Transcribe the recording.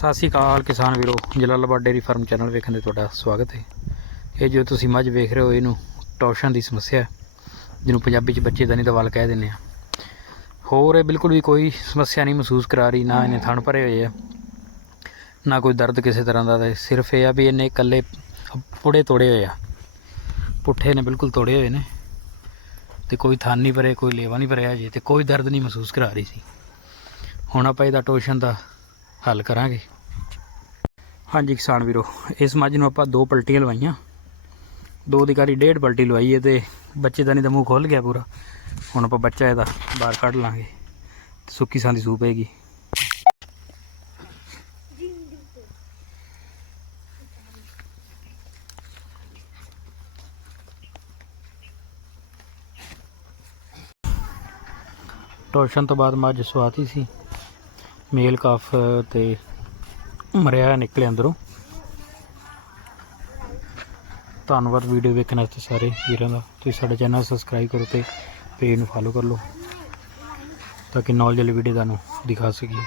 ਸਤਿ ਸ਼੍ਰੀ ਅਕਾਲ ਕਿਸਾਨ ਵੀਰੋ ਜਲਾਲਾਬਾਦ ਡੇਰੀ ਫਾਰਮ ਚੈਨਲ ਵੇਖਣ ਦੇ ਤੁਹਾਡਾ ਸਵਾਗਤ ਹੈ। ਇਹ ਜੋ ਤੁਸੀਂ ਮੱਝ ਵੇਖ ਰਹੇ ਹੋ, ਇਹਨੂੰ ਟੋਸ਼ਨ ਦੀ ਸਮੱਸਿਆ ਜਿਹਨੂੰ ਪੰਜਾਬੀ ਚ ਬੱਚੇ ਦਾ ਨਹੀਂ ਦਵਾਲ ਕਹਿ ਦਿੰਦੇ ਆ। ਹੋਰ ਇਹ ਬਿਲਕੁਲ ਵੀ ਕੋਈ ਸਮੱਸਿਆ ਨਹੀਂ ਮਹਿਸੂਸ ਕਰਾ ਰਹੀ, ਨਾ ਇਹਨੇ ਥਣ ਭਰੇ ਹੋਏ ਆ, ਨਾ ਕੋਈ ਦਰਦ ਕਿਸੇ ਤਰ੍ਹਾਂ ਦਾ ਸਿਰਫ ਇਹ ਆ ਵੀ ਇਹਨੇ ਇਕੱਲੇ ਪੁੜੇ ਤੋੜੇ ਹੋਏ ਆ। ਪੁੱਠੇ ਨੇ, ਬਿਲਕੁਲ ਤੋੜੇ ਹੋਏ ਨੇ। ਤੇ ਕੋਈ ਥਣ ਨਹੀਂ ਭਰੇ, ਕੋਈ ਲੇਵਾ ਨਹੀਂ ਭਰਿਆ ਜੇ ਤੇ ਕੋਈ ਦਰਦ ਨਹੀਂ ਮਹਿਸੂਸ ਕਰਾ ਰਹੀ ਸੀ। ਹੁਣ ਆਪਾਂ ਇਹਦਾ ਟੋਸ਼ਨ ਦਾ ਹੱਲ ਕਰਾਂਗੇ। ਹਾਂਜੀ ਕਿਸਾਨ ਵੀਰੋ, ਇਸ ਮੱਝ ਨੂੰ ਆਪਾਂ ਦੋ ਪਲਟੀਆਂ ਲਵਾਈਆਂ। ਦੋ ਦੀ ਕਾਰੀ ਡੇਢ ਪਲਟੀ ਲਵਾਈ ਹੈ ਤੇ ਬੱਚੇ ਦਾ ਨਹੀਂ ਤਾਂ ਮੂੰਹ ਖੁੱਲ ਗਿਆ ਪੂਰਾ। ਹੁਣ ਆਪਾਂ ਬੱਚਾ ਇਹਦਾ ਬਾਹਰ ਕੱਢ ਲਾਂਗੇ। ਸੁੱਕੀ ਸਾਂਦੀ ਸੂਪ ਹੈਗੀ। ਟੋਸ਼ਨ ਤੋਂ ਬਾਅਦ ਮੱਝ ਸਵਾਤੀ ਸੀ। ਮੇਲ ਕਾਫ ਤੇ ਮਰਿਆ ਹੋਇਆ ਨਿਕਲੇ ਅੰਦਰੋਂ। ਧੰਨਵਾਦ ਵੀਡੀਓ ਵੇਖਣ ਵਾਸਤੇ ਸਾਰੇ ਵੀਰਾਂ ਦਾ। ਤੁਸੀਂ ਸਾਡਾ ਚੈਨਲ ਸਬਸਕ੍ਰਾਈਬ ਕਰੋ ਤੇ ਪੇਜ ਨੂੰ ਫਾਲੋ ਕਰ ਲਓ, ਤਾਂ ਕਿ ਨੌਲੇਜ ਵਾਲੀ ਵੀਡੀਓ ਤੁਹਾਨੂੰ ਦਿਖਾ ਸਕੀਏ।